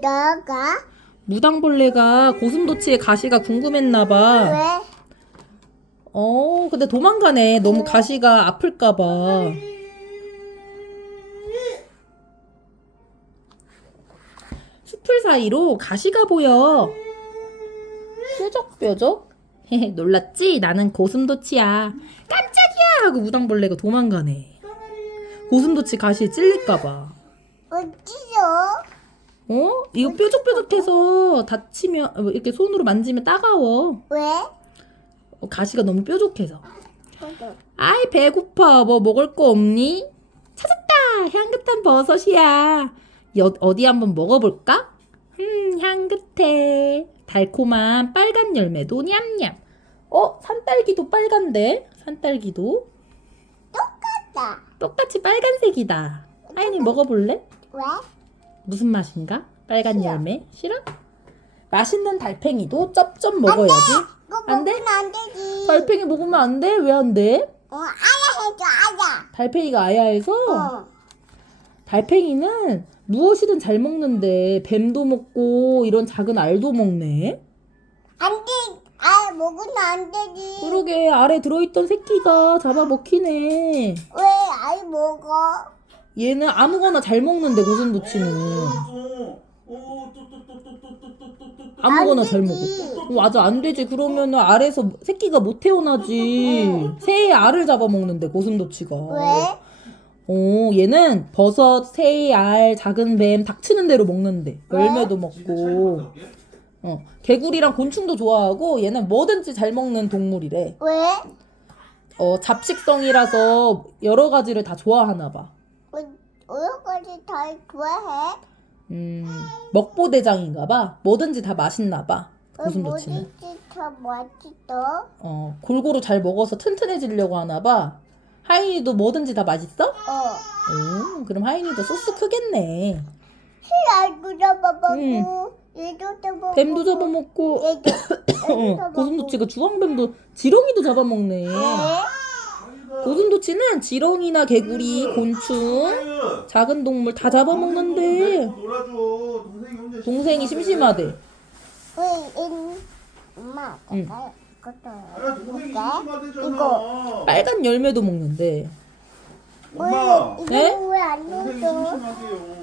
너가 무당벌레가 고슴도치의 가시가 궁금했나 봐. 왜? 어, 근데 도망가네. 너무 가시가 아플까 봐. 숲풀 사이로 가시가 보여. 뾰족뾰족. 헤헤, 놀랐지? 나는 고슴도치야. 깜짝이야! 하고 무당벌레가 도망가네. 고슴도치 가시에 찔릴까 봐. 어디요? 어? 이거 뾰족뾰족해서 다치면 어, 이렇게 손으로 만지면 따가워. 왜? 어, 가시가 너무 뾰족해서. 아이 배고파. 뭐 먹을 거 없니? 찾았다. 향긋한 버섯이야. 여, 어디 한번 먹어볼까? 음 향긋해. 달콤한 빨간 열매도 냠냠. 어 산딸기도 빨간데? 산딸기도 나. 똑같이 빨간색이다. 하인이 먹어볼래? 왜? 무슨 맛인가? 빨간 열매 싫어? 맛있는 달팽이도 쩝쩝 먹어야지. 안 돼? 먹으면 안 되지. 달팽이 먹으면 안 돼? 왜 안 돼? 어, 아야 해줘, 아야. 달팽이가 아야해서 어. 달팽이는 무엇이든 잘 먹는데 뱀도 먹고 이런 작은 알도 먹네. 안 돼. 아야 먹으면 안 되지. 그러게 알에 들어있던 새끼가 잡아먹히네. 왜 아이 먹어? 얘는 아무거나 잘 먹는데 고슴도치는 아무거나 잘 먹어. 어, 맞아 안 되지. 그러면은 알에서 새끼가 못 태어나지. 새의 알을 잡아먹는데 고슴도치가. 왜? 어 얘는 버섯, 새의 알, 작은 뱀 닥치는 대로 먹는데 열매도 먹고. 어 개구리랑 곤충도 좋아하고 얘는 뭐든지 잘 먹는 동물이래. 왜? 어 잡식성이라서 여러 가지를 다 좋아하나 봐. 가지 다 좋아해? 음 먹보대장인가 봐. 뭐든지 다 맛있나 봐. 고슴도치는. 뭐든지 더 맛있어? 어 골고루 잘 먹어서 튼튼해지려고 하나 봐. 하인이도 뭐든지 다 맛있어? 어. 오 그럼 하인이도 소스 크겠네. 알도 잡아보고 얘도 잡아보고 뱀도 잡아먹고 얘도 어, 고슴도치가 주황뱀도 지렁이도 잡아먹네. 왜? 고슴도치는 지렁이나 개구리, 곤충, 작은 동물 다 잡아먹는데 놀아줘. 동생이 심심하대. 엄마 응. 아, 이거. 빨간 열매도 먹는데. 엄마. 왜 네? 이거 왜안? 심심하대요.